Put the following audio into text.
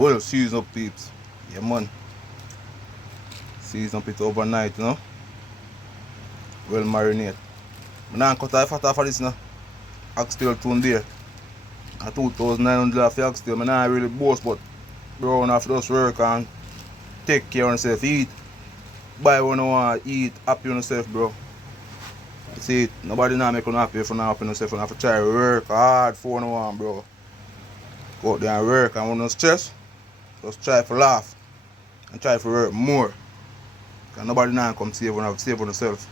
Well, season up peeps. Yeah man. Season up it overnight, you know. Well marinate. I now cut off fat off of this now. Oxtail tune there. A 2,900 for oxtail. I not really boast, but bro, when I have to just work and take care of yourself. Eat. Buy when you want to eat. Happy on yourself, bro. You see it. Nobody now make you happy if you not happy on yourself. You have to try to work hard for what you want, bro. Go out there and work, and when you stress, just try to laugh and try to work more. Because nobody now come save on yourself.